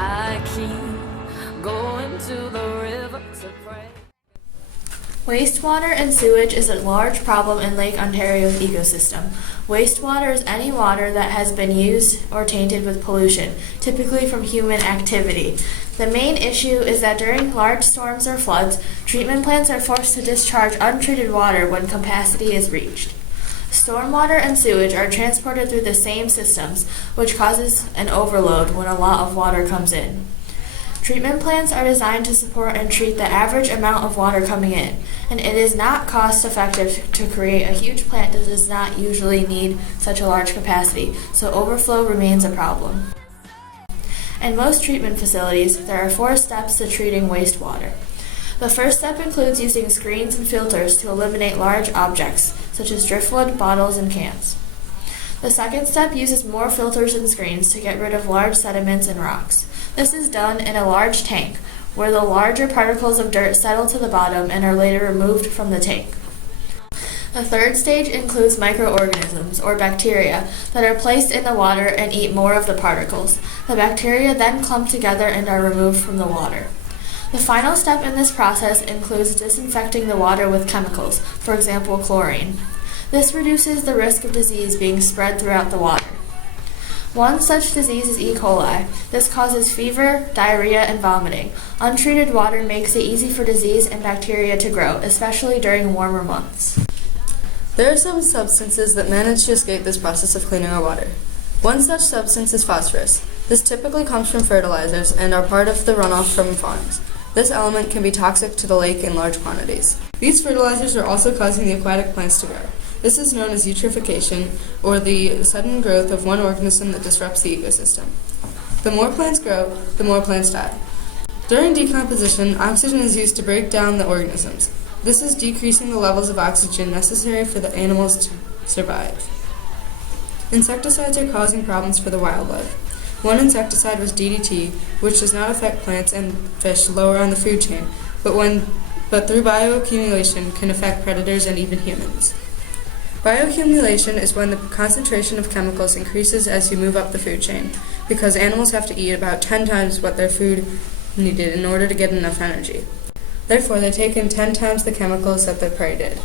I keep going to the river to pray. Wastewater and sewage is a large problem in Lake Ontario's ecosystem. Wastewater is any water that has been used or tainted with pollution, typically from human activity. The main issue is that during large storms or floods, treatment plants are forced to discharge untreated water when capacity is reached. Stormwater and sewage are transported through the same systems, which causes an overload when a lot of water comes in. Treatment plants are designed to support and treat the average amount of water coming in, and it is not cost effective to create a huge plant that does not usually need such a large capacity, so overflow remains a problem. In most treatment facilities, there are 4 steps to treating wastewater. The first step includes using screens and filters to eliminate large objects, such as driftwood, bottles, and cans. The second step uses more filters and screens to get rid of large sediments and rocks. This is done in a large tank, where the larger particles of dirt settle to the bottom and are later removed from the tank. The third stage includes microorganisms, or bacteria, that are placed in the water and eat more of the particles. The bacteria then clump together and are removed from the water. The final step in this process includes disinfecting the water with chemicals, for example chlorine. This reduces the risk of disease being spread throughout the water. One such disease is E. coli. This causes fever, diarrhea, and vomiting. Untreated water makes it easy for disease and bacteria to grow, especially during warmer months. There are some substances that manage to escape this process of cleaning our water. One such substance is phosphorus. This typically comes from fertilizers and are part of the runoff from farms. This element can be toxic to the lake in large quantities. These fertilizers are also causing the aquatic plants to grow. This is known as eutrophication, or the sudden growth of one organism that disrupts the ecosystem. The more plants grow, the more plants die. During decomposition, oxygen is used to break down the organisms. This is decreasing the levels of oxygen necessary for the animals to survive. Insecticides are causing problems for the wildlife. One insecticide was DDT, which does not affect plants and fish lower on the food chain, but through bioaccumulation can affect predators and even humans. Bioaccumulation is when the concentration of chemicals increases as you move up the food chain, because animals have to eat about 10 times what their food needed in order to get enough energy. Therefore, they take in 10 times the chemicals that their prey did.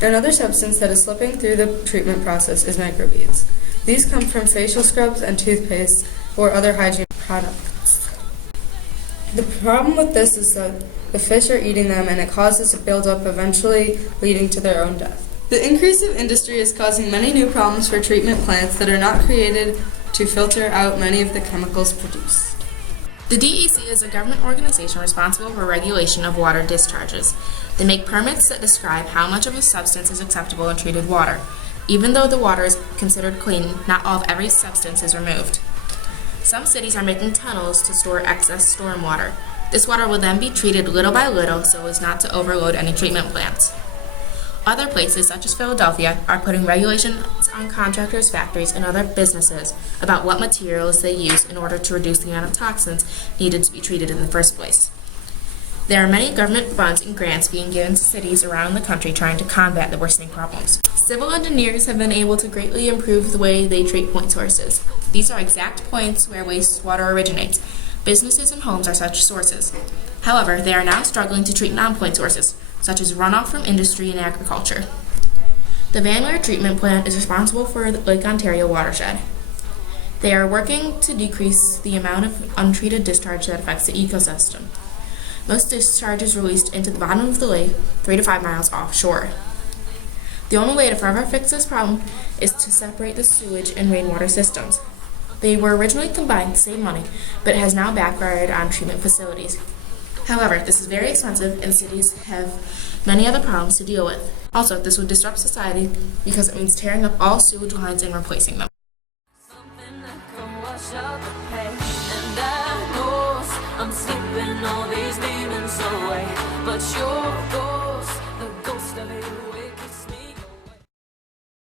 Another substance that is slipping through the treatment process is microbeads. These come from facial scrubs and toothpaste or other hygiene products. The problem with this is that the fish are eating them and it causes a buildup, eventually leading to their own death. The increase of industry is causing many new problems for treatment plants that are not created to filter out many of the chemicals produced. The DEC is a government organization responsible for regulation of water discharges. They make permits that describe how much of a substance is acceptable in treated water. Even though the water is considered clean, not all of every substance is removed. Some cities are making tunnels to store excess storm water. This water will then be treated little by little so as not to overload any treatment plants. Other places, such as Philadelphia, are putting regulations on contractors, factories, and other businesses about what materials they use in order to reduce the amount of toxins needed to be treated in the first place. There are many government funds and grants being given to cities around the country trying to combat the worsening problems. Civil engineers have been able to greatly improve the way they treat point sources. These are exact points where wastewater originates. Businesses and homes are such sources. However, they are now struggling to treat non-point sources, such as runoff from industry and agriculture. The Van Leer Treatment Plant is responsible for the Lake Ontario watershed. They are working to decrease the amount of untreated discharge that affects the ecosystem. Most discharge is released into the bottom of the lake 3 to 5 miles offshore. The only way to forever fix this problem is to separate the sewage and rainwater systems. They were originally combined to save money, but it has now backfired on treatment facilities. However, this is very expensive and cities have many other problems to deal with. Also, this would disrupt society because it means tearing up all sewage lines and replacing them. Something that can wash out the pain. And I know I'm sleeping all these demons away, but you're going